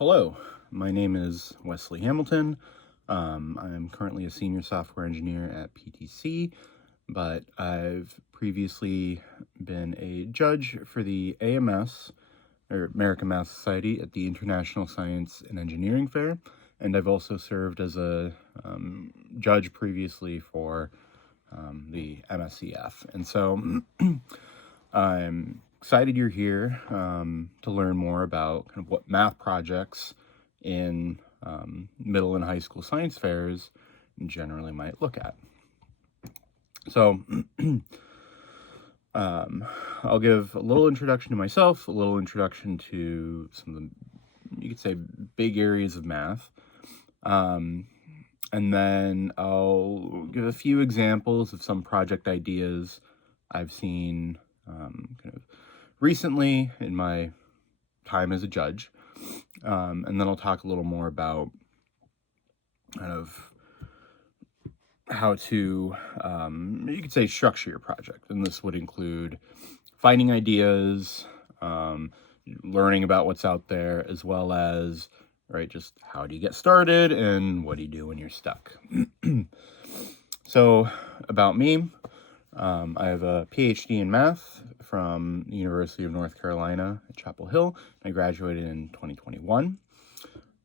Hello, my name is Wesley Hamilton. I'm currently a senior software engineer at PTC, but I've previously been a judge for the AMS, or American Math Society, at the International Science and Engineering Fair, and I've also served as a judge previously for the MSCF. And so I'm excited you're here to learn more about kind of what math projects in middle and high school science fairs generally might look at. So I'll give a little introduction to myself, a little introduction to some of the, you could say, big areas of math. And then I'll give a few examples of some project ideas I've seen kind of recently in my time as a judge. And then I'll talk a little more about kind of how to, you could say, structure your project. And this would include finding ideas, learning about what's out there, as well as, right, just how do you get started and what do you do when you're stuck. So about me, I have a PhD in math from the University of North Carolina at Chapel Hill. I graduated in 2021.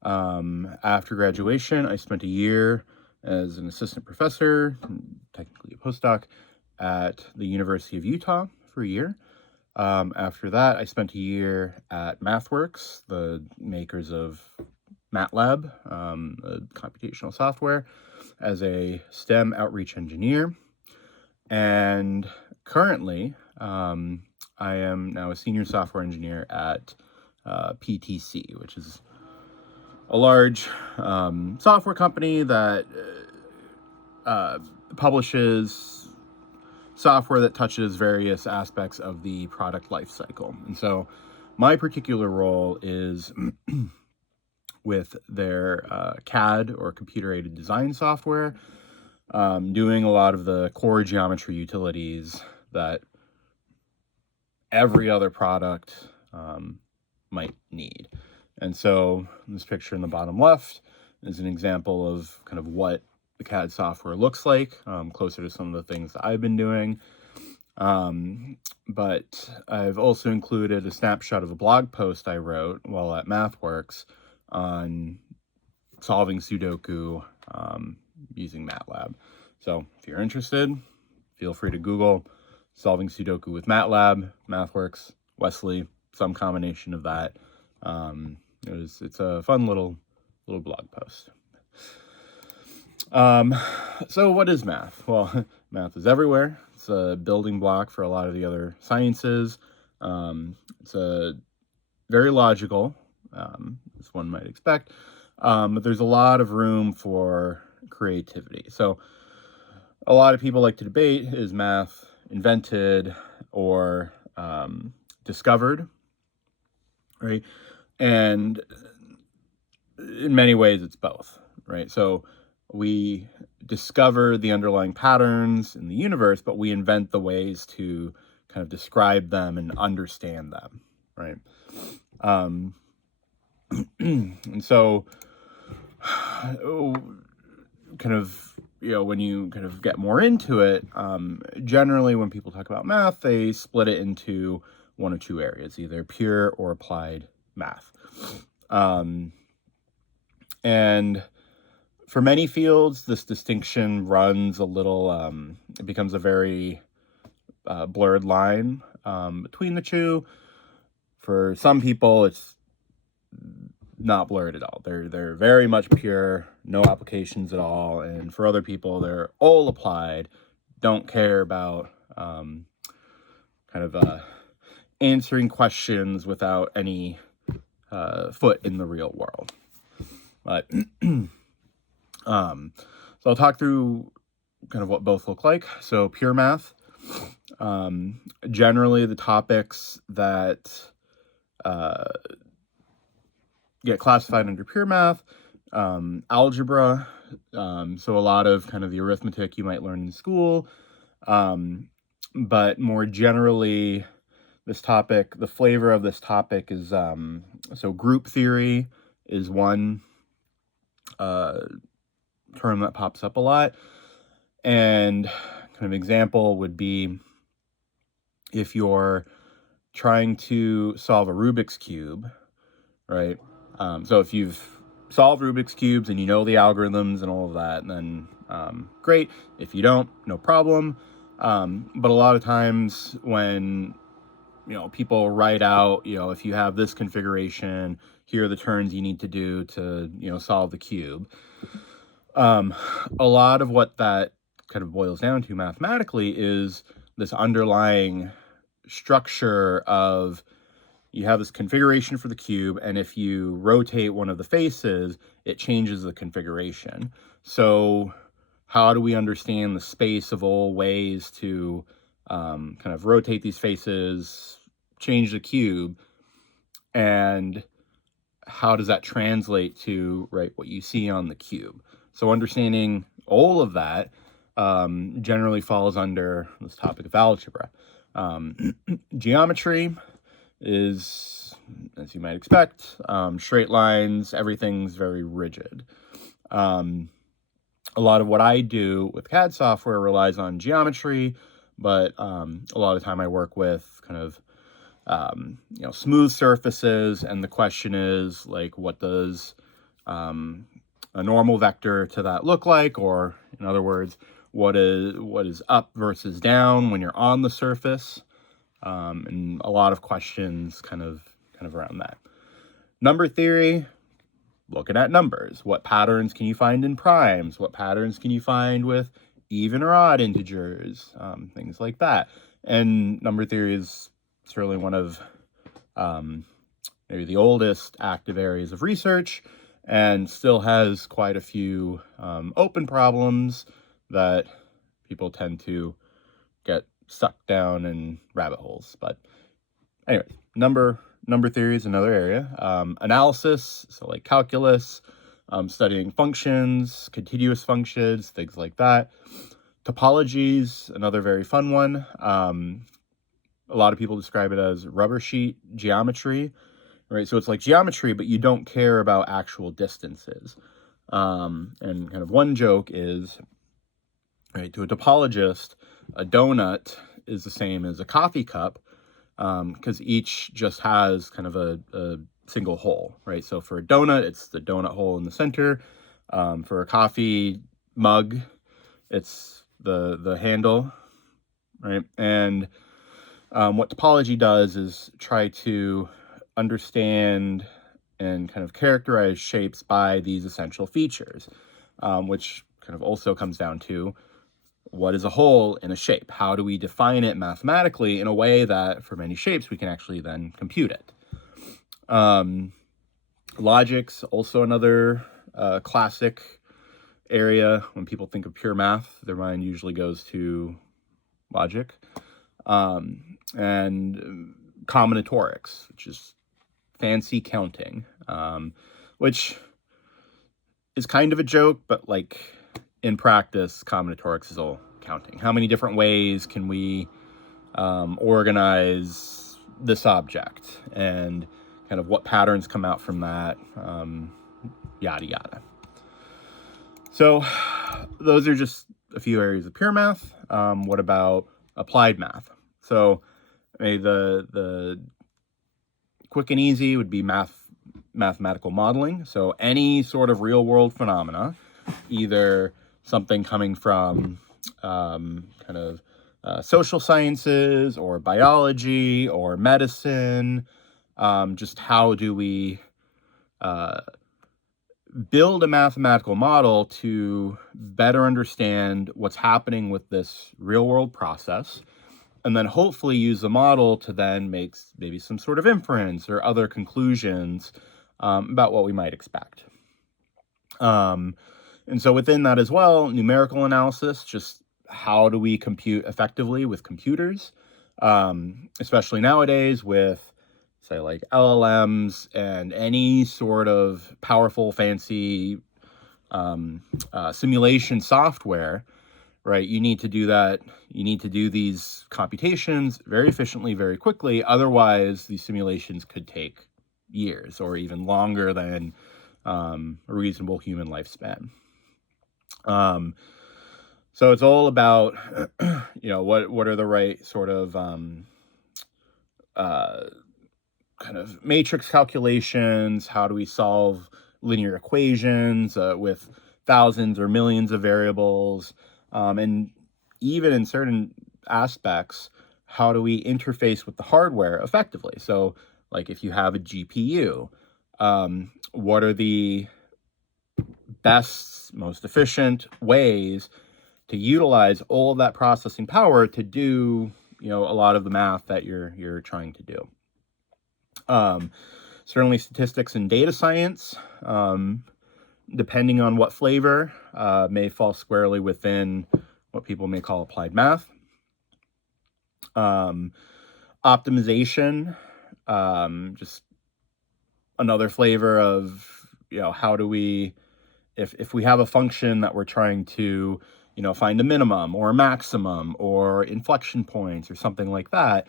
After graduation, I spent a year as an assistant professor, technically a postdoc, at the University of Utah for a year. After that, I spent a year at MathWorks, the makers of MATLAB, computational software, as a STEM outreach engineer. And currently, I am now a senior software engineer at PTC, which is a large software company that publishes software that touches various aspects of the product lifecycle. And so my particular role is with their CAD, or computer-aided design software, doing a lot of the core geometry utilities that every other product might need. And so this picture in the bottom left is an example of kind of what the CAD software looks like, closer to some of the things that I've been doing. But I've also included a snapshot of a blog post I wrote while at MathWorks on solving Sudoku using MATLAB. So if you're interested, feel free to Google solving Sudoku with MATLAB, MathWorks, Wesley, some combination of that. It's a fun little blog post. So what is math? Well, math is everywhere. It's a building block for a lot of the other sciences. It's very logical, as one might expect, but there's a lot of room for creativity. So a lot of people like to debate, is math invented or discovered, right? And in many ways, it's both, right? So we discover the underlying patterns in the universe, but we invent the ways to kind of describe them and understand them, right? And so kind of, when you kind of get more into it, generally when people talk about math, they split it into one or two areas, either pure or applied math. And for many fields, this distinction runs a little, it becomes a very blurred line between the two. For some people, it's not blurred at all. They're very much pure, no applications at all. And for other people, they're all applied, don't care about kind of answering questions without any foot in the real world. But so I'll talk through kind of what both look like. So pure math, generally the topics that get classified under pure math, algebra, so a lot of kind of the arithmetic you might learn in school, but more generally, this topic, the flavor of this topic is so group theory, is one term that pops up a lot. And kind of example would be if you're trying to solve a Rubik's Cube, right? So if you've solved Rubik's Cubes and you know the algorithms and all of that, then great. If you don't, no problem. But a lot of times when, people write out, if you have this configuration, here are the turns you need to do to, solve the cube. A lot of what that kind of boils down to mathematically is this underlying structure of, you have this configuration for the cube, and if you rotate one of the faces, it changes the configuration. So how do we understand the space of all ways to kind of rotate these faces, change the cube, and how does that translate to, right, what you see on the cube? So understanding all of that generally falls under this topic of algebra. Geometry is, as you might expect, straight lines, everything's very rigid. A lot of what I do with CAD software relies on geometry, but a lot of the time I work with kind of smooth surfaces, and the question is, like, what does a normal vector to that look like? Or in other words, what is up versus down when you're on the surface? And a lot of questions kind of around that. Number theory, looking at numbers. What patterns can you find in primes? What patterns can you find with even or odd integers? Things like that. And number theory is certainly one of maybe the oldest active areas of research, and still has quite a few open problems that people tend to get stuck down in rabbit holes. But anyway, number theory is another area. Analysis, so like calculus, studying functions, continuous functions, things like that. Topologies, another very fun one. A lot of people describe it as rubber sheet geometry, right? So it's like geometry, but you don't care about actual distances. And kind of one joke is, right, to a topologist, a donut is the same as a coffee cup, because each just has kind of a single hole, right? So for a donut, it's the donut hole in the center. For a coffee mug, it's the handle, right? And what topology does is try to understand and kind of characterize shapes by these essential features, which kind of also comes down to, what is a hole in a shape? How do we define it mathematically in a way that for many shapes we can actually then compute it? Logic's also another classic area. When people think of pure math, their mind usually goes to logic. And combinatorics, which is fancy counting, which is kind of a joke, but like in practice, combinatorics is all counting. How many different ways can we organize this object, and kind of what patterns come out from that, yada yada. So those are just a few areas of pure math. What about applied math? So the quick and easy would be mathematical modeling. So any sort of real world phenomena, either something coming from social sciences or biology or medicine, just how do we build a mathematical model to better understand what's happening with this real world process, and then hopefully use the model to then make maybe some sort of inference or other conclusions about what we might expect. And so within that as well, numerical analysis, just how do we compute effectively with computers, especially nowadays with, say, like LLMs and any sort of powerful, fancy simulation software, right? You need to do that. You need to do these computations very efficiently, very quickly. Otherwise, these simulations could take, years, or even longer than a reasonable human lifespan. So it's all about, what are the right sort of kind of matrix calculations? How do we solve linear equations with thousands or millions of variables? And even in certain aspects, how do we interface with the hardware effectively? So, like if you have a GPU, what are the best, most efficient ways to utilize all of that processing power to do, a lot of the math that you're trying to do? Certainly statistics and data science, depending on what flavor, may fall squarely within what people may call applied math. Optimization, just another flavor of, how do we, if we have a function that we're trying to, find a minimum or a maximum or inflection points or something like that,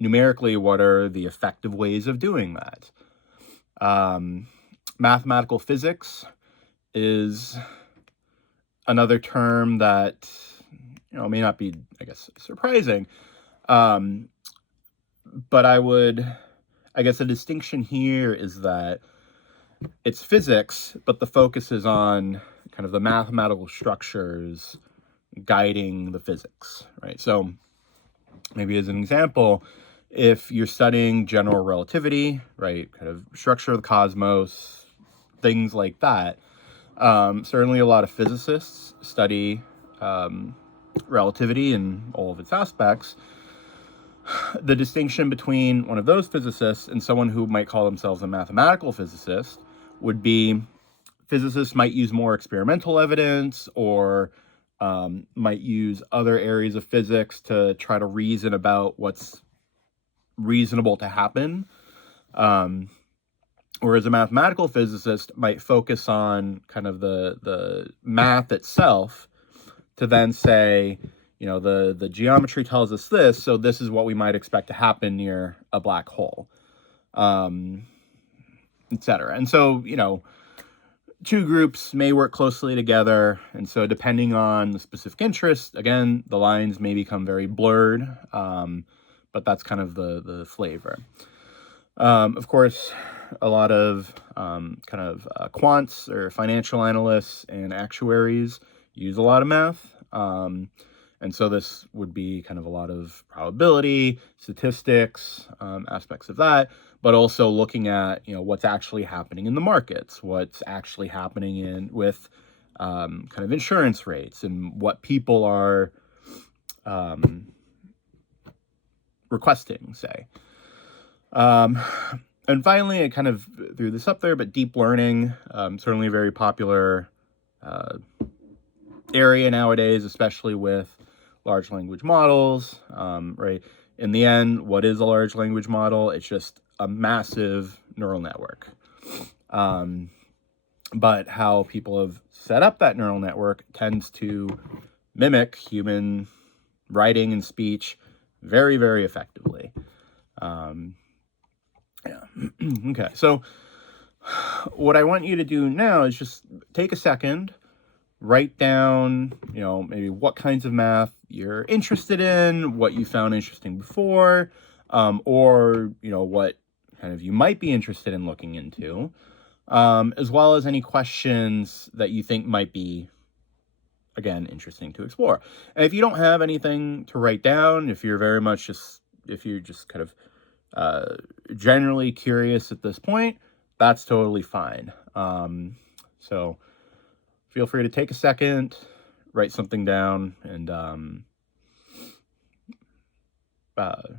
numerically, what are the effective ways of doing that? Mathematical physics is another term that, may not be, I guess, surprising. But I guess a distinction here is that it's physics, but the focus is on kind of the mathematical structures guiding the physics, right? So maybe as an example, if you're studying general relativity, right, kind of structure of the cosmos, things like that, certainly a lot of physicists study relativity in all of its aspects. The distinction between one of those physicists and someone who might call themselves a mathematical physicist would be physicists might use more experimental evidence, or might use other areas of physics to try to reason about what's reasonable to happen. Whereas a mathematical physicist might focus on kind of the math itself to then say, the geometry tells us this, so this is what we might expect to happen near a black hole, etc. And so, two groups may work closely together. And so depending on the specific interest, again, the lines may become very blurred, but that's kind of the flavor. Of course, a lot of quants or financial analysts and actuaries use a lot of math. And so this would be kind of a lot of probability, statistics, aspects of that, but also looking at, what's actually happening in the markets, what's actually happening with kind of insurance rates and what people are requesting, say. And finally, I kind of threw this up there, but deep learning, certainly a very popular area nowadays, especially with large language models, right? In the end, what is a large language model? It's just a massive neural network. But how people have set up that neural network tends to mimic human writing and speech very, very effectively. Okay, so what I want you to do now is just take a second, write down, maybe what kinds of math you're interested in, what you found interesting before, or, what kind of you might be interested in looking into, as well as any questions that you think might be, again, interesting to explore. And if you don't have anything to write down, if you're very much if you're just kind of generally curious at this point, that's totally fine. So feel free to take a second, write something down, and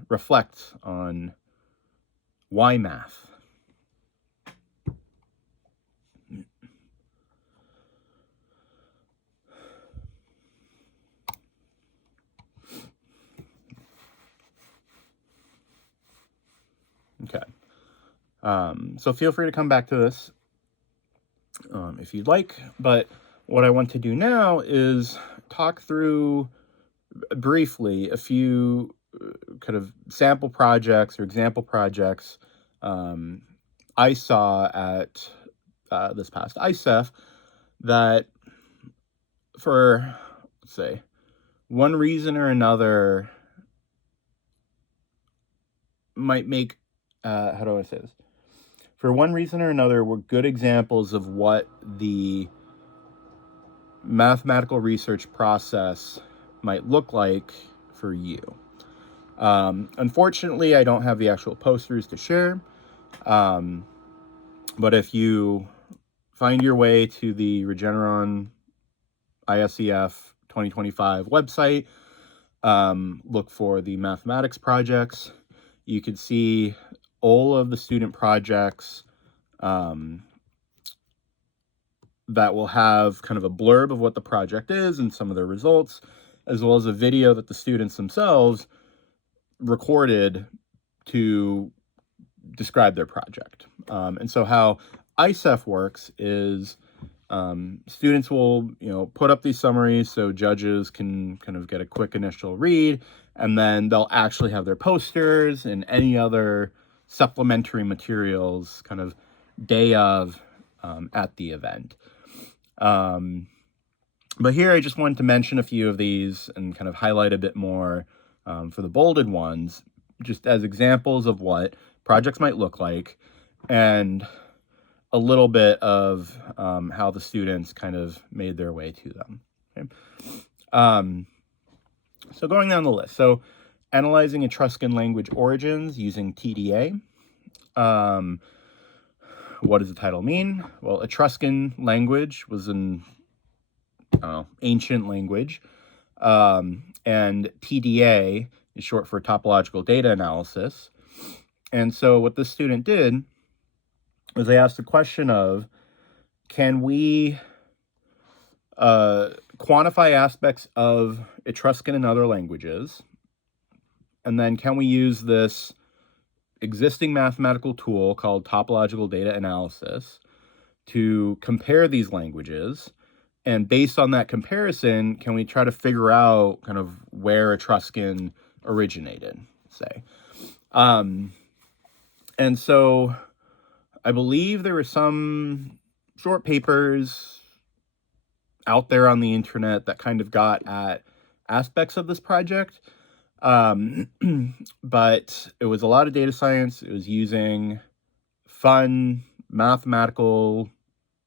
reflect on why math. Okay. So feel free to come back to this if you'd like, but what I want to do now is talk through briefly a few kind of sample projects or example projects I saw at this past ICEF that for, let's say, one reason or another might make, how do I say this? For one reason or another, were good examples of what the mathematical research process might look like for you. Unfortunately, I don't have the actual posters to share, but if you find your way to the Regeneron ISEF 2025 website, look for the mathematics projects. You could see all of the student projects that will have kind of a blurb of what the project is and some of their results, as well as a video that the students themselves recorded to describe their project. And so how ICEF works is students will, put up these summaries so judges can kind of get a quick initial read, and then they'll actually have their posters and any other supplementary materials kind of day of at the event. But here I just wanted to mention a few of these and kind of highlight a bit more for the bolded ones, just as examples of what projects might look like, and a little bit of how the students kind of made their way to them. Okay? So going down the list. So analyzing Etruscan language origins using TDA. What does the title mean? Well, Etruscan language was an ancient language, and TDA is short for topological data analysis. And so what this student did was they asked the question of, can we quantify aspects of Etruscan and other languages, and then can we use this existing mathematical tool called topological data analysis to compare these languages, and based on that comparison, can we try to figure out kind of where Etruscan originated, say. And so I believe there were some short papers out there on the internet that kind of got at aspects of this project. But it was a lot of data science. It was using fun mathematical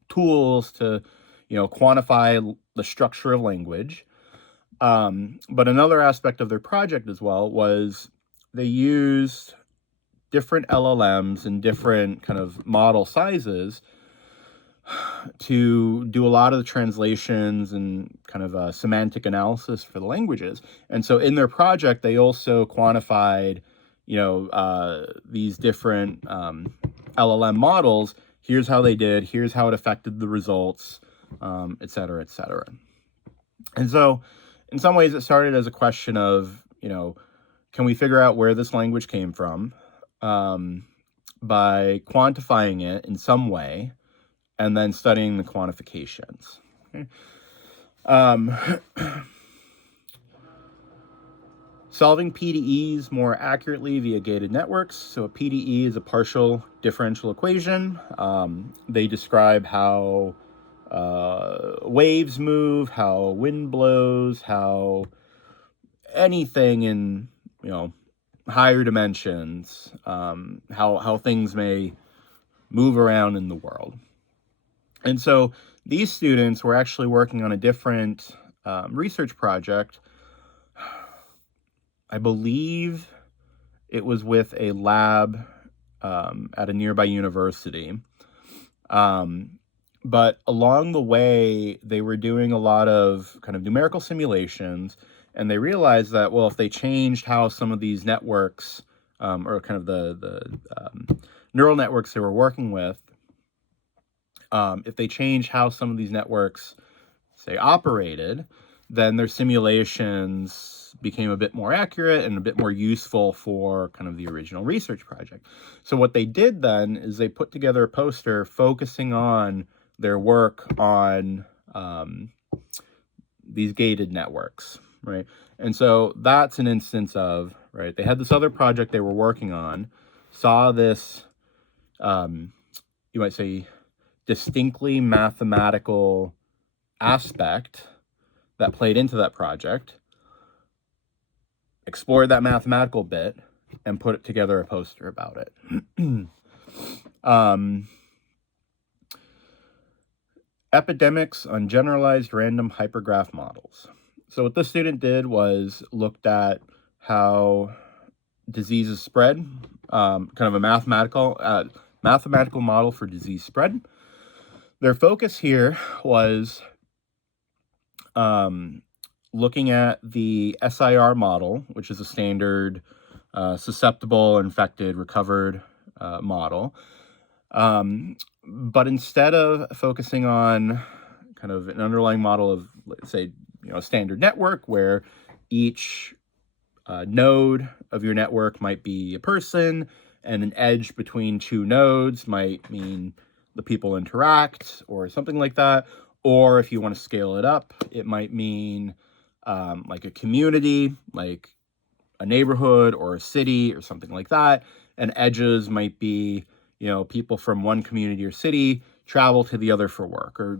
tools to, quantify the structure of language. But another aspect of their project as well was they used different LLMs and different kind of model sizes to do a lot of the translations and kind of semantic analysis for the languages. And so in their project, they also quantified, these different LLM models. Here's how they did. Here's how it affected the results, et cetera, et cetera. And so in some ways, it started as a question of, can we figure out where this language came from by quantifying it in some way, and then studying the quantifications. Okay? Solving PDEs more accurately via gated networks. So a PDE is a partial differential equation. They describe how waves move, how wind blows, how anything in, higher dimensions, how things may move around in the world. And so these students were actually working on a different research project. I believe it was with a lab at a nearby university. But along the way, they were doing a lot of kind of numerical simulations, and they realized that, well, if they changed how some of these networks, or kind of the neural networks they were working with, if they change how some of these networks, say, operated, then their simulations became a bit more accurate and a bit more useful for kind of the original research project. So what they did then is they put together a poster focusing on their work on these gated networks, right? And so that's an instance of, right, they had this other project they were working on, saw this you might say, distinctly mathematical aspect that played into that project, explored that mathematical bit, and put together a poster about it. Epidemics on generalized random hypergraph models. So what this student did was looked at how diseases spread, kind of a mathematical model for disease spread. Their focus here was looking at the SIR model, which is a standard susceptible, infected, recovered model. But instead of focusing on kind of an underlying model of, let's say, a standard network where each node of your network might be a person, and an edge between two nodes might mean the people interact or something like that. Or if you want to scale it up, it might mean like a community, like a neighborhood or a city or something like that. And edges might be, people from one community or city travel to the other for work, or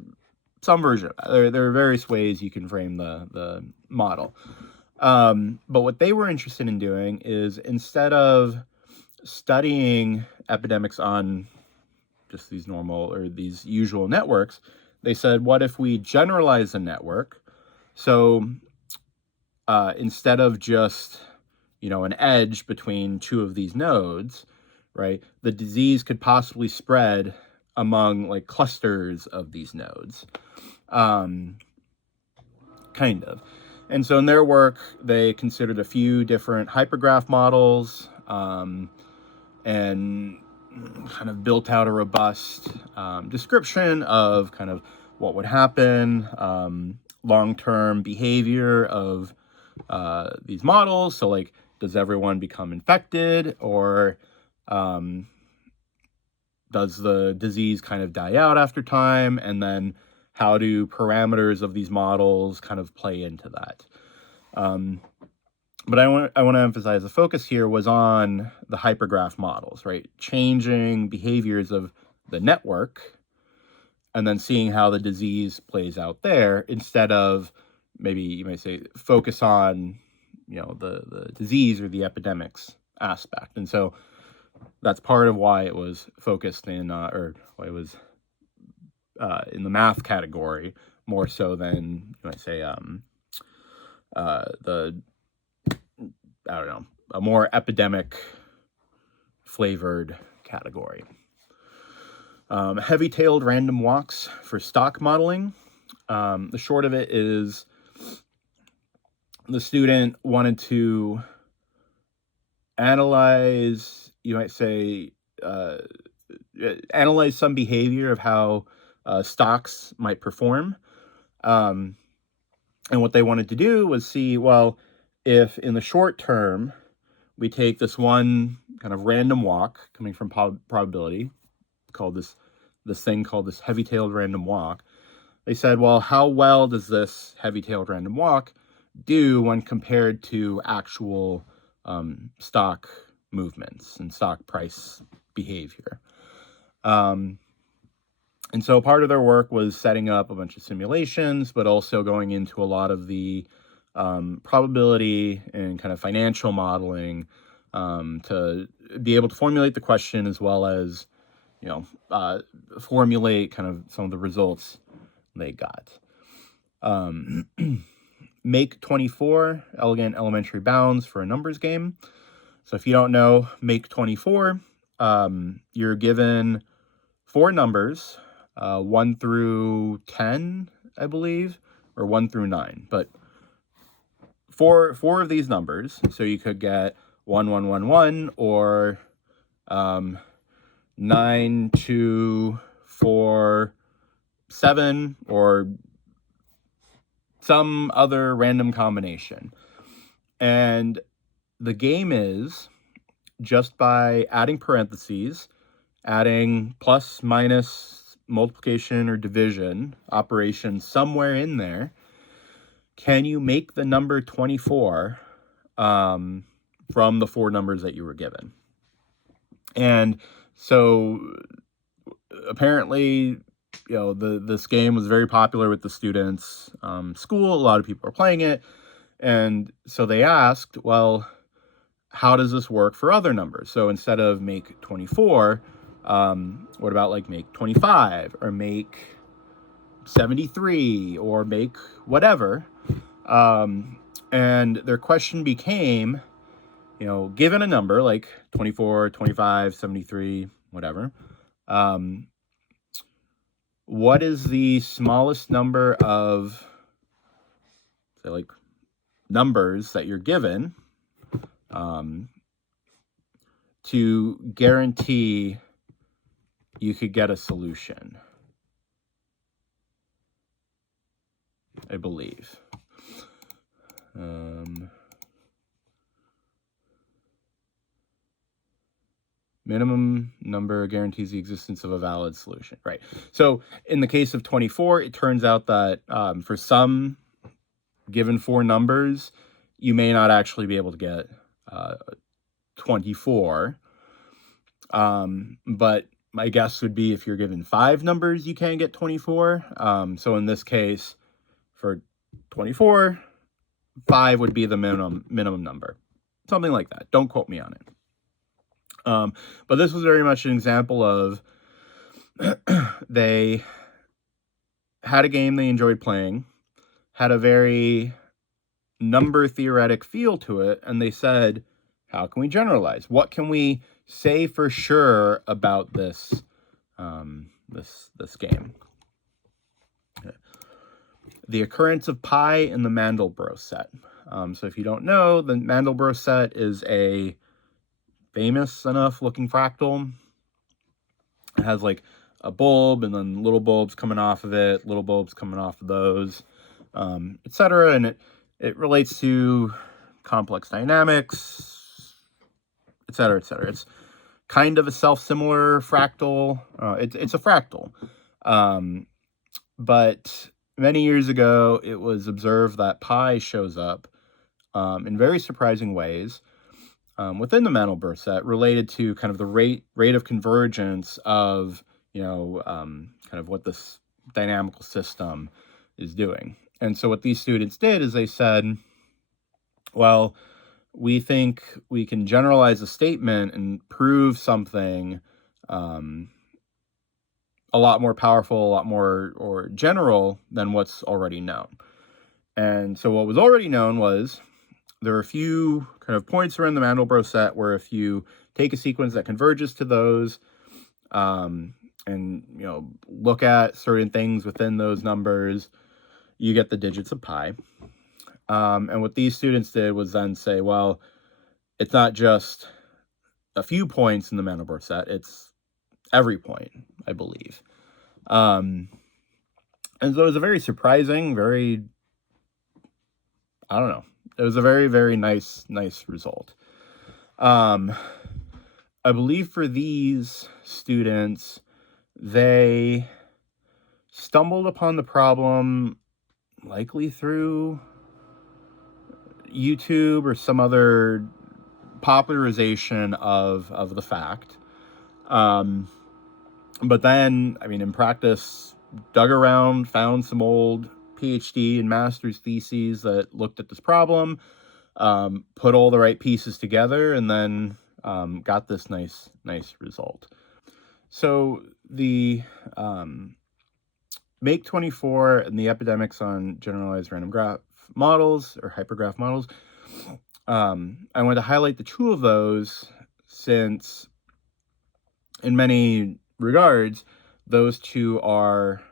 some version. There are various ways you can frame the model. But what they were interested in doing is, instead of studying epidemics on just these normal or these usual networks, they said, what if we generalize a network? So instead of just, an edge between two of these nodes, right, the disease could possibly spread among like clusters of these nodes, kind of. And so in their work, they considered a few different hypergraph models, and kind of built out a robust description of kind of what would happen, long-term behavior of these models. So like, does everyone become infected, or does the disease kind of die out after time? And then how do parameters of these models kind of play into that? But I want to emphasize the focus here was on the hypergraph models, right? Changing behaviors of the network and then seeing how the disease plays out there, instead of, maybe you might say, focus on, the disease or the epidemics aspect. And so that's part of why it was focused in, or why it was in the math category more so than, you might say, a more epidemic flavored category. Heavy-tailed random walks for stock modeling. The short of it is, the student wanted to analyze, you might say, analyze some behavior of how stocks might perform. And what they wanted to do was see, well, if in the short term we take this one kind of random walk coming from probability, called this heavy-tailed random walk, they said, well, how well does this heavy-tailed random walk do when compared to actual stock movements and stock price behavior? And so part of their work was setting up a bunch of simulations, but also going into a lot of the probability and kind of financial modeling to be able to formulate the question, as well as, formulate kind of some of the results they got. Make 24 elegant elementary bounds for a numbers game. So if you don't know, make 24, you're given 4 numbers, 1 through 10, I believe, or 1 through 9, but four of these numbers. So you could get 1, 1, 1, 1, or 9, 2, 4, 7, or some other random combination. And the game is, just by adding parentheses, adding plus, minus, multiplication, or division operations somewhere in there, can you make the number 24 from the 4 numbers that you were given? And So apparently, this game was very popular with the students. School, a lot of people are playing it. And so they asked, well, how does this work for other numbers? So instead of make 24, what about like make 25 or make 73 or make whatever? And their question became, given a number like 24, 25, 73, whatever, what is the smallest number of, say, like numbers that you're given to guarantee you could get a solution, I believe. Minimum number guarantees the existence of a valid solution, right? So in the case of 24, it turns out that for some given 4 numbers, you may not actually be able to get 24. But my guess would be if you're given 5 numbers, you can get 24. So in this case, for 24, 5 would be the minimum number. Something like that. Don't quote me on it. But this was very much an example of they had a game they enjoyed playing, had a very number theoretic feel to it, and they said, how can we generalize? What can we say for sure about this this game? Okay. The occurrence of pi in the Mandelbrot set. So if you don't know, the Mandelbrot set is a famous enough looking fractal. It has like a bulb and then little bulbs coming off of it, little bulbs coming off of those, etc. And it relates to complex dynamics, etc., etc. It's kind of a self-similar fractal. It's a fractal. But many years ago, it was observed that pi shows up in very surprising ways within the Mandelbrot set, related to kind of the rate of convergence of, kind of what this dynamical system is doing. And so what these students did is they said, well, we think we can generalize a statement and prove something a lot more powerful, a lot more or general than what's already known. And so what was already known was there are a few kind of points around the Mandelbrot set where if you take a sequence that converges to those, and look at certain things within those numbers, you get the digits of pi. And what these students did was then say, well, it's not just a few points in the Mandelbrot set, it's every point, I believe. And so it was a very surprising, very, I don't know, it was a very, very nice result. I believe for these students, they stumbled upon the problem likely through YouTube or some other popularization of the fact. But then, in practice, dug around, found some old PhD and master's theses that looked at this problem, put all the right pieces together, and then got this nice result. So the Make 24 and the epidemics on generalized random graph models or hypergraph models, I want to highlight the two of those since in many regards, those two are,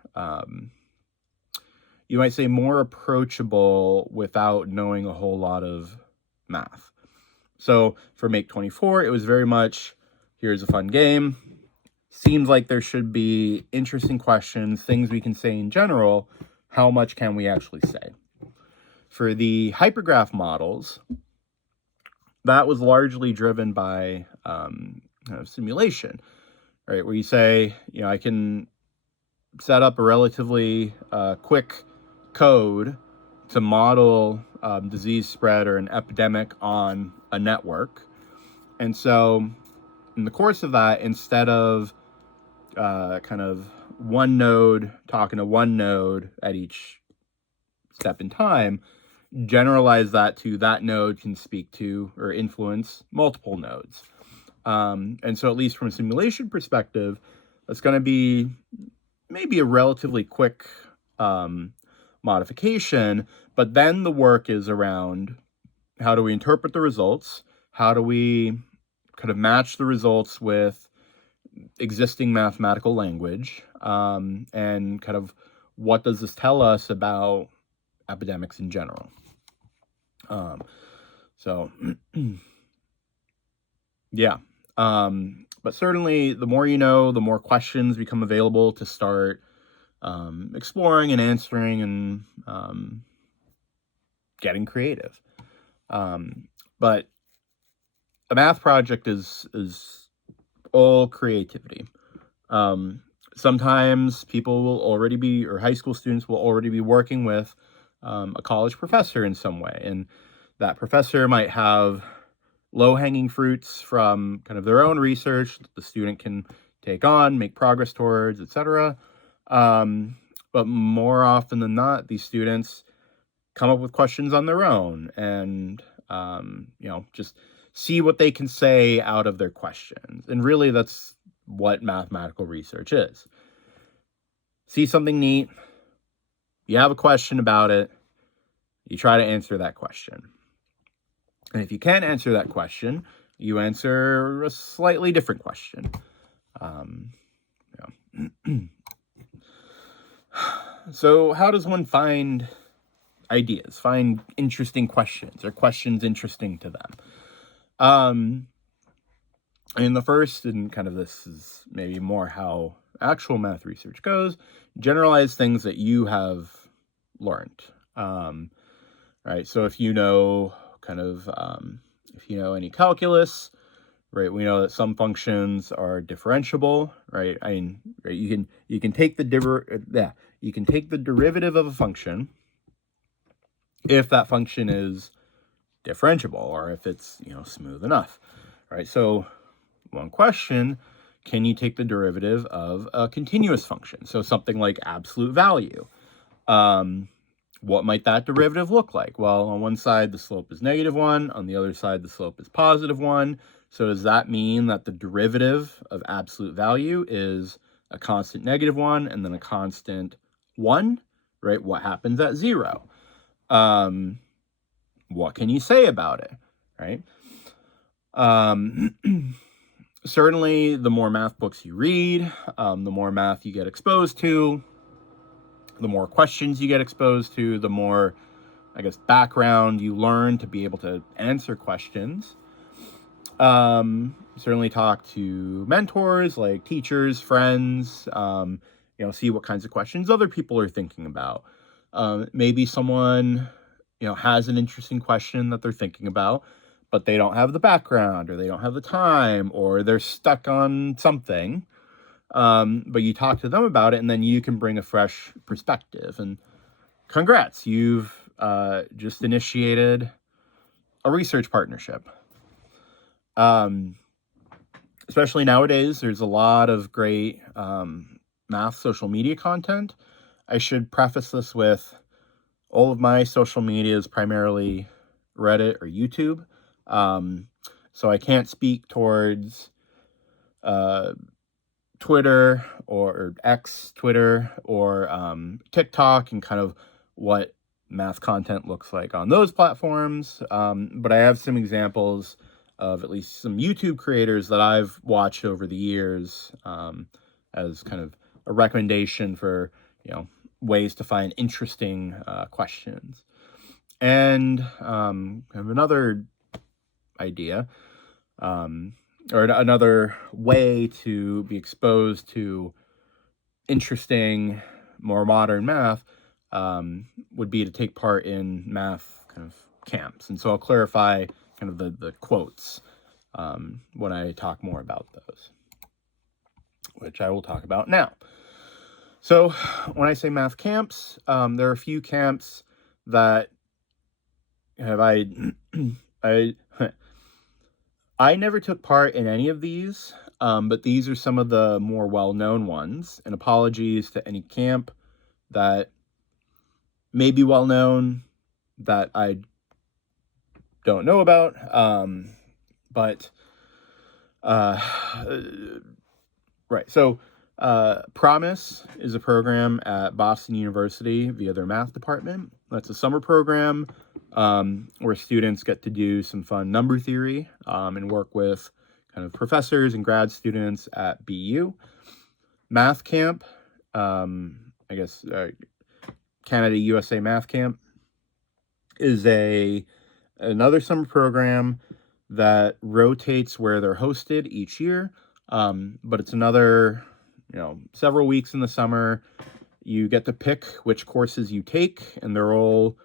you might say, more approachable without knowing a whole lot of math. So for Make 24, it was very much, here's a fun game. Seems like there should be interesting questions, things we can say in general. How much can we actually say? For the hypergraph models, that was largely driven by simulation, right? Where you say, I can set up a relatively quick code to model disease spread or an epidemic on a network. And so in the course of that, instead of kind of one node talking to one node at each step in time, generalize that to that node can speak to or influence multiple nodes. And so at least from a simulation perspective, that's going to be maybe a relatively quick modification, but then the work is around how do we interpret the results? How do we kind of match the results with existing mathematical language? And kind of what does this tell us about epidemics in general? So, yeah. But certainly the more you know, the more questions become available to start exploring and answering and getting creative. But a math project is all creativity. Sometimes people will already be, or high school students will already be working with a college professor in some way, and that professor might have low-hanging fruits from kind of their own research that the student can take on, make progress towards, etc. But more often than not, these students come up with questions on their own and, just see what they can say out of their questions. And really, that's what mathematical research is. See something neat, you have a question about it, you try to answer that question. And if you can't answer that question, you answer a slightly different question. So how does one find ideas, find interesting questions, or questions interesting to them? And the first, and kind of this is maybe more how actual math research goes, generalize things that you have learned. Right, so if you know any calculus, right, we know that some functions are differentiable, right? I mean, right, you can take the derivative of a function if that function is differentiable, or if it's smooth enough, right? So one question: can you take the derivative of a continuous function? So something like absolute value. What might that derivative look like? Well, on one side, the slope is -1. On the other side, the slope is +1. So does that mean that the derivative of absolute value is a constant -1 and then a constant 1, right? What happens at 0? What can you say about it, right? Certainly, the more math books you read, the more math you get exposed to, the more questions you get exposed to, the more, background you learn to be able to answer questions. Certainly talk to mentors, like teachers, friends, see what kinds of questions other people are thinking about. Maybe someone, has an interesting question that they're thinking about, but they don't have the background, or they don't have the time, or they're stuck on something. But you talk to them about it, and then you can bring a fresh perspective. And congrats, you've just initiated a research partnership. Especially nowadays, there's a lot of great math social media content. I should preface this with all of my social media is primarily Reddit or YouTube. So I can't speak towards Twitter or X, Twitter, or TikTok, and kind of what math content looks like on those platforms. But I have some examples of at least some YouTube creators that I've watched over the years as kind of a recommendation for, ways to find interesting questions. And kind of another idea, or another way to be exposed to interesting, more modern math would be to take part in math kind of camps. And so I'll clarify kind of the quotes when I talk more about those, which I will talk about now. So when I say math camps, there are a few camps that have I I never took part in any of these, but these are some of the more well-known ones. And apologies to any camp that may be well-known that I don't know about. But right. So Promise is a program at Boston University via their math department. That's a summer program where students get to do some fun number theory and work with kind of professors and grad students at BU. Math Camp, I guess Canada USA Math Camp, is another summer program that rotates where they're hosted each year. But it's another, several weeks in the summer. You get to pick which courses you take, and they're all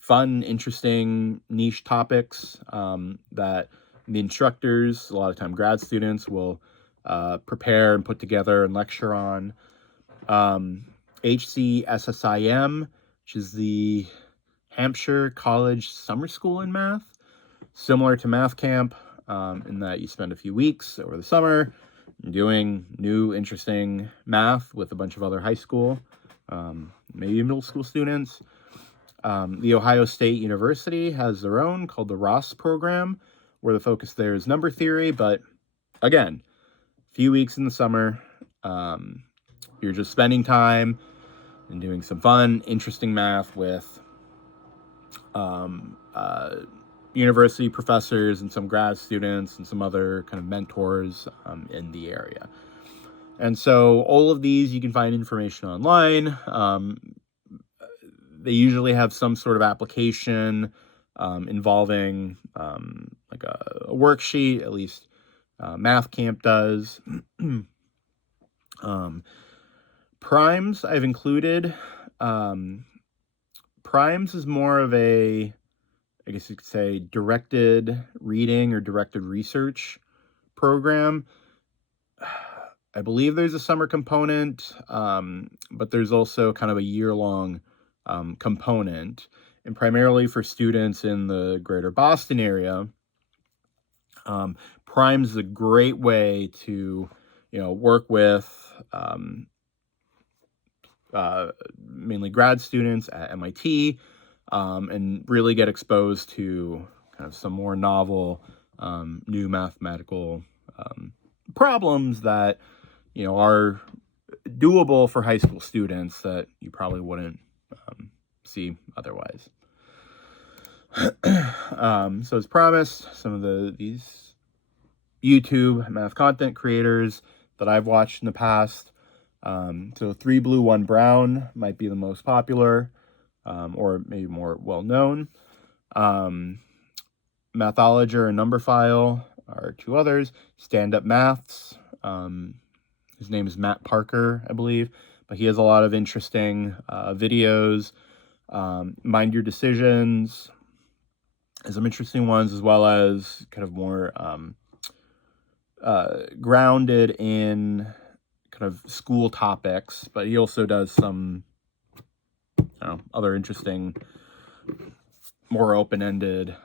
fun, interesting, niche topics that the instructors, a lot of time grad students, will prepare and put together and lecture on. HCSSIM, which is the Hampshire College Summer School in Math, similar to Math Camp in that you spend a few weeks over the summer doing new, interesting math with a bunch of other high school, maybe middle school students. The Ohio State University has their own called the Ross program, where the focus there is number theory. But again, a few weeks in the summer, you're just spending time and doing some fun, interesting math with university professors and some grad students and some other kind of mentors in the area. And so all of these, you can find information online. They usually have some sort of application involving like a worksheet, at least Math Camp does. Primes I've included. Primes is more of a, I guess you could say, directed reading or directed research program. I believe there's a summer component, but there's also kind of a year-long component, and primarily for students in the greater Boston area. Primes is a great way to, work with mainly grad students at MIT, and really get exposed to kind of some more novel, new mathematical problems that, are doable for high school students that you probably wouldn't see otherwise. So as promised, some of these YouTube math content creators that I've watched in the past. So 3 Blue, 1 Brown might be the most popular, or maybe more well-known. Mathologer and Numberphile are 2 others. Stand Up Maths. His name is Matt Parker, I believe, but he has a lot of interesting videos. Mind Your Decisions has some interesting ones, as well as kind of more grounded in kind of school topics, but he also does some other interesting, more open-ended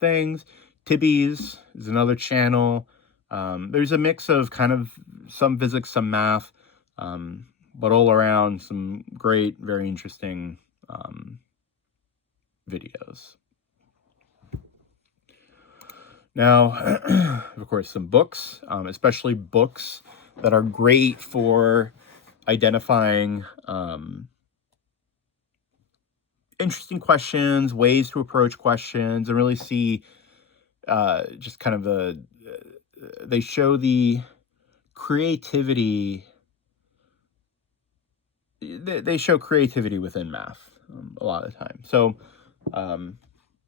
things. Tibby's is another channel. There's a mix of kind of some physics, some math, but all around some great, very interesting videos. Now, of course, some books, especially books that are great for identifying interesting questions, ways to approach questions, and really see just kind of they show the creativity. They show creativity within math a lot of the time. So,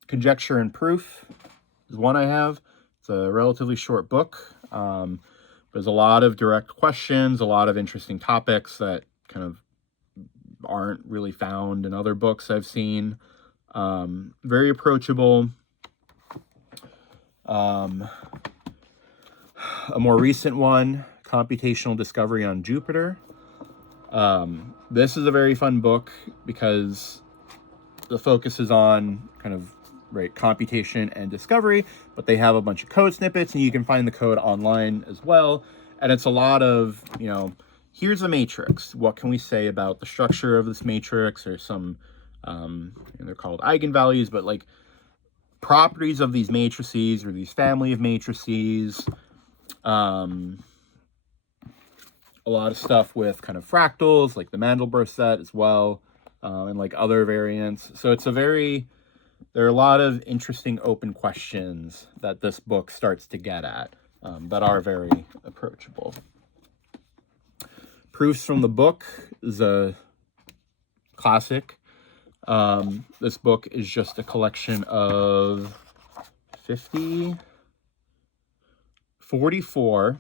Conjecture and Proof is one I have. It's a relatively short book. There's a lot of direct questions, a lot of interesting topics that kind of aren't really found in other books I've seen. Very approachable. A more recent one, Computational Discovery on Jupiter. This is a very fun book because the focus is on kind of right, computation and discovery, but they have a bunch of code snippets, and you can find the code online as well. And it's a lot of, here's a matrix. What can we say about the structure of this matrix? Or some, they're called eigenvalues, but like properties of these matrices or these family of matrices. A lot of stuff with kind of fractals, like the Mandelbrot set as well, and like other variants. So there are a lot of interesting open questions that this book starts to get at that are very approachable. Proofs from the Book is a classic. This book is just a collection of 44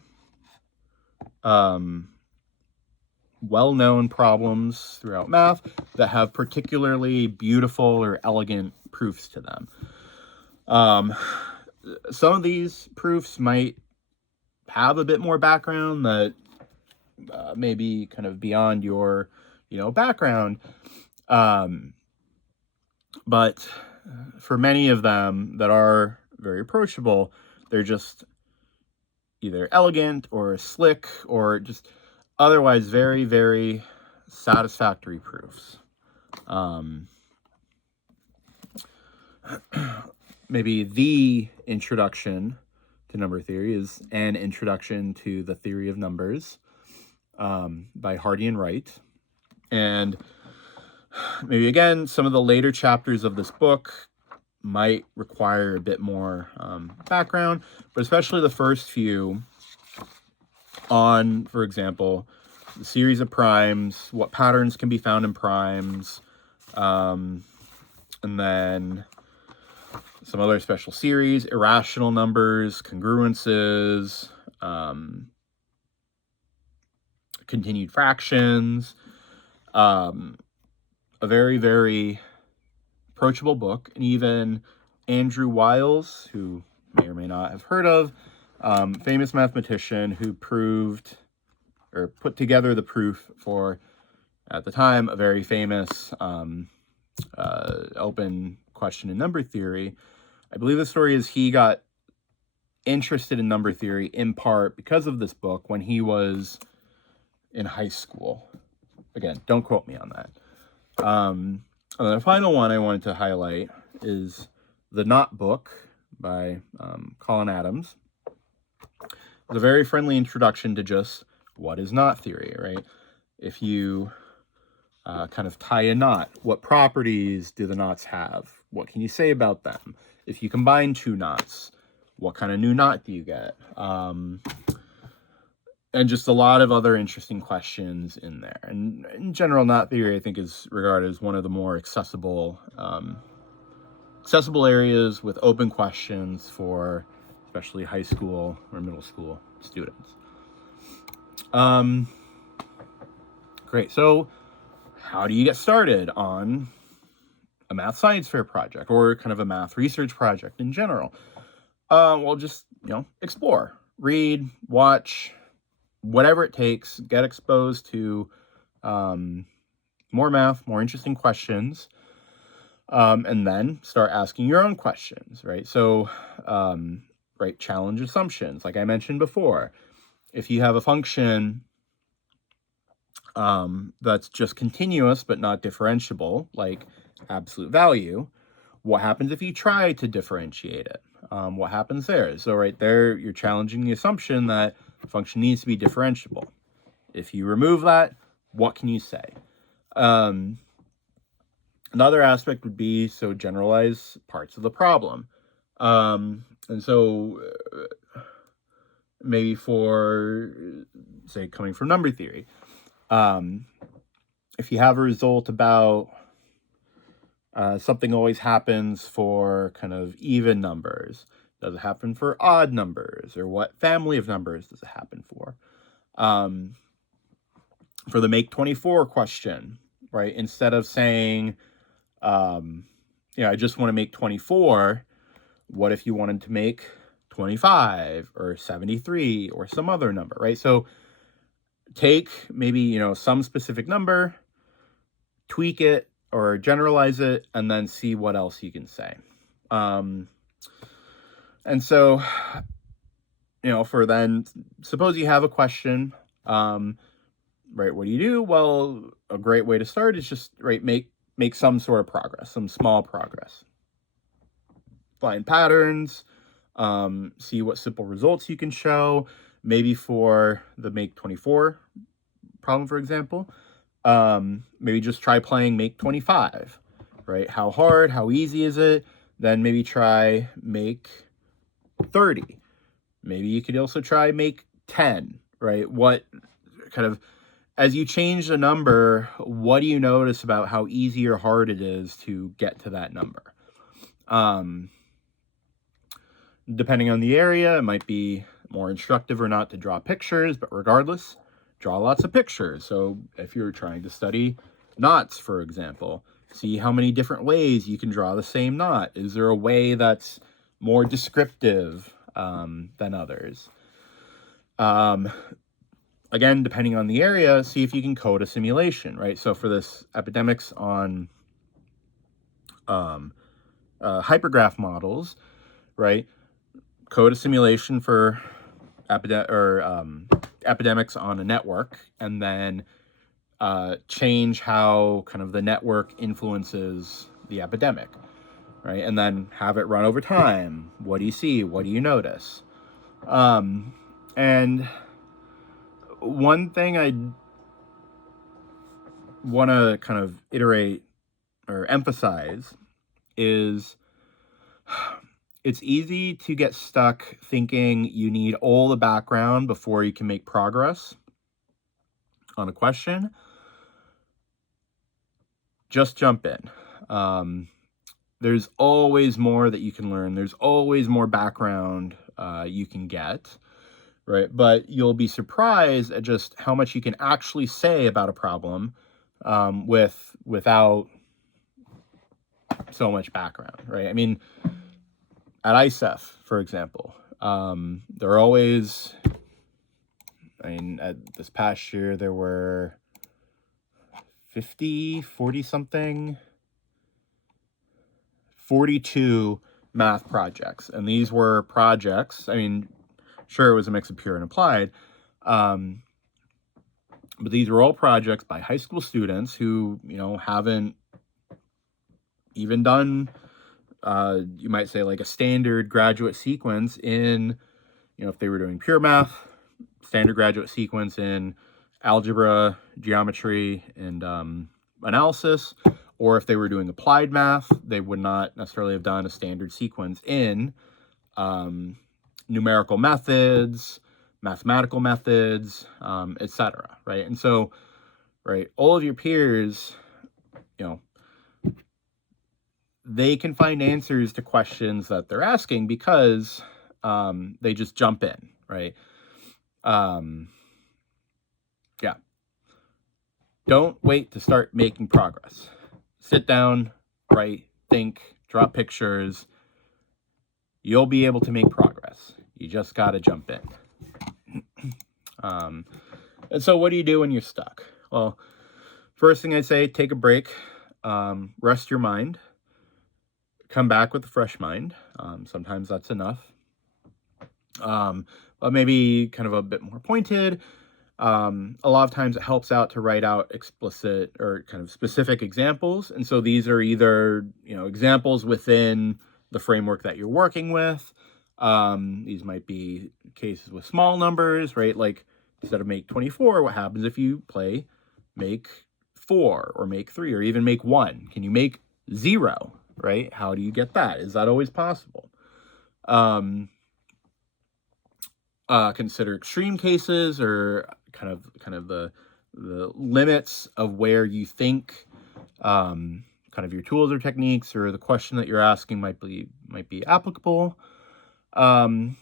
well-known problems throughout math that have particularly beautiful or elegant proofs to them. Some of these proofs might have a bit more background that maybe kind of beyond your, background. But for many of them that are very approachable, they're just either elegant or slick or just otherwise very, very satisfactory proofs. Maybe the introduction to number theory is An Introduction to the Theory of Numbers by Hardy and Wright. And maybe, again, some of the later chapters of this book might require a bit more background, but especially the first few on, for example, the series of primes, what patterns can be found in primes, and then some other special series, irrational numbers, congruences, continued fractions. A very, very approachable book. And even Andrew Wiles, who may or may not have heard of, famous mathematician who proved or put together the proof for, at the time, a very famous open question in number theory. I believe the story is he got interested in number theory in part because of this book when he was in high school. Again, don't quote me on that. And the final one I wanted to highlight is The Knot Book by Colin Adams. It's a very friendly introduction to just what is knot theory, right? If you kind of tie a knot, what properties do the knots have? What can you say about them? If you combine two knots, what kind of new knot do you get? And just a lot of other interesting questions in there. And in general, knot theory, I think, is regarded as one of the more accessible areas with open questions for especially high school or middle school students. Great. So how do you get started on a math science fair project or kind of a math research project in general? Well, just, explore, read, watch, whatever it takes, get exposed to more math, more interesting questions, and then start asking your own questions, right? So, challenge assumptions, like I mentioned before. If you have a function that's just continuous but not differentiable, like absolute value, what happens if you try to differentiate it? What happens there? So right there, you're challenging the assumption that the function needs to be differentiable. If you remove that, what can you say? Another aspect would be, generalize parts of the problem. And so maybe for, say, coming from number theory, if you have a result about something always happens for kind of even numbers, does it happen for odd numbers, or what family of numbers does it happen for? For the make 24 question, right? Instead of saying, I just want to make 24, what if you wanted to make 25 or 73 or some other number, right? So take maybe, some specific number, tweak it or generalize it, and then see what else you can say. And so, for then, suppose you have a question, right? What do you do? Well, a great way to start is just, right, make some sort of progress, some small progress. Find patterns, see what simple results you can show. Maybe for the make 24 problem, for example, maybe just try playing make 25, right? How hard, how easy is it? Then maybe try make 30. Maybe you could also try make 10, right? What kind of, as you change the number, what do you notice about how easy or hard it is to get to that number? Depending on the area, it might be more instructive or not to draw pictures, but regardless, draw lots of pictures. So if you're trying to study knots, for example, see how many different ways you can draw the same knot. Is there a way that's more descriptive than others? Again, depending on the area, see if you can code a simulation, right? So for this epidemics on hypergraph models, right? Code a simulation for epidemics on a network, and then change how kind of the network influences the epidemic, right? And then have it run over time. What do you see? What do you notice? And one thing I want to kind of iterate or emphasize is it's easy to get stuck thinking you need all the background before you can make progress on a question. Just jump in. There's always more that you can learn. There's always more background you can get, right? But you'll be surprised at just how much you can actually say about a problem without so much background, right? I mean, at ISEF, for example, there are always, at this past year, there were 40-something, 42 math projects. And these were projects, sure, it was a mix of pure and applied, but these were all projects by high school students who, haven't even done, you might say, like a standard graduate sequence in, if they were doing pure math, standard graduate sequence in algebra, geometry, and analysis, or if they were doing applied math, they would not necessarily have done a standard sequence in numerical methods, mathematical methods, etc., right? And so, right, all of your peers, they can find answers to questions that they're asking because they just jump in, right? Yeah. Don't wait to start making progress. Sit down, write, think, draw pictures. You'll be able to make progress. You just got to jump in. And so what do you do when you're stuck? Well, first thing I'd say, take a break, rest your mind, come back with a fresh mind. Sometimes that's enough. But maybe kind of a bit more pointed. A lot of times it helps out to write out explicit or kind of specific examples. And so these are either, examples within the framework that you're working with. These might be cases with small numbers, right? Like instead of make 24, what happens if you play make 4 or make 3 or even make 1? Can you make 0, right? How do you get that? Is that always possible? Consider extreme cases or kind of the limits of where you think kind of your tools or techniques or the question that you're asking might be applicable. And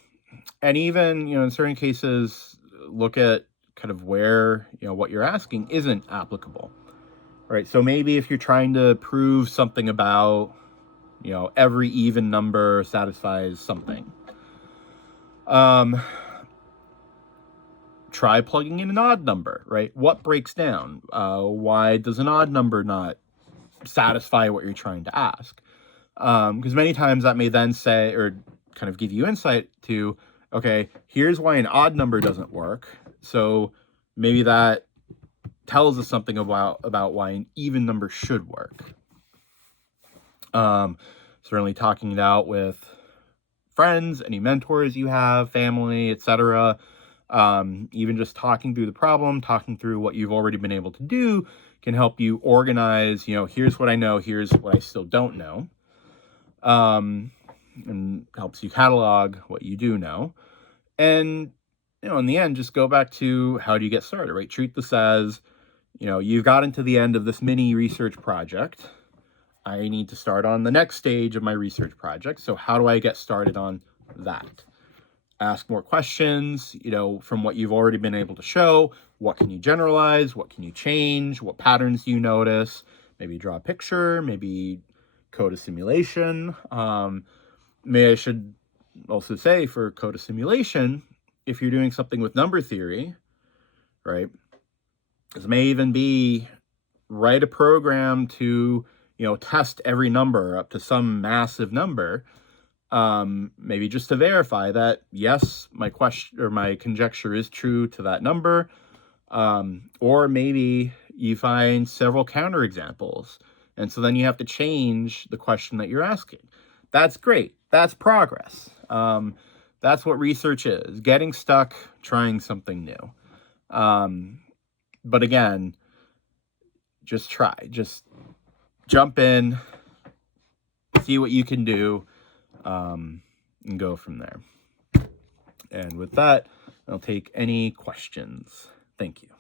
even, in certain cases, look at kind of where, what you're asking isn't applicable, right? So maybe if you're trying to prove something about, every even number satisfies something, try plugging in an odd number, right? What breaks down? Why does an odd number not satisfy what you're trying to ask? Because many times that may then say, or kind of give you insight to, okay, here's why an odd number doesn't work. So maybe that tells us something about why an even number should work. Certainly talking it out with friends, any mentors you have, family, etc. Even just talking through the problem, talking through what you've already been able to do can help you organize, here's what I know, here's what I still don't know. And helps you catalog what you do know. And, in the end, just go back to how do you get started, right? Treat this as, you've gotten to the end of this mini research project. I need to start on the next stage of my research project. So how do I get started on that? Ask more questions, from what you've already been able to show. What can you generalize? What can you change? What patterns do you notice? Maybe draw a picture, maybe code a simulation. I should also say for code a simulation, if you're doing something with number theory, right, this may even be write a program to, test every number up to some massive number. Maybe just to verify that, yes, my question or my conjecture is true to that number. Or maybe you find several counterexamples. And so then you have to change the question that you're asking. That's great. That's progress. That's what research is, getting stuck, trying something new. But again, just try. Just jump in, see what you can do, and go from there. And with that, I'll take any questions. Thank you.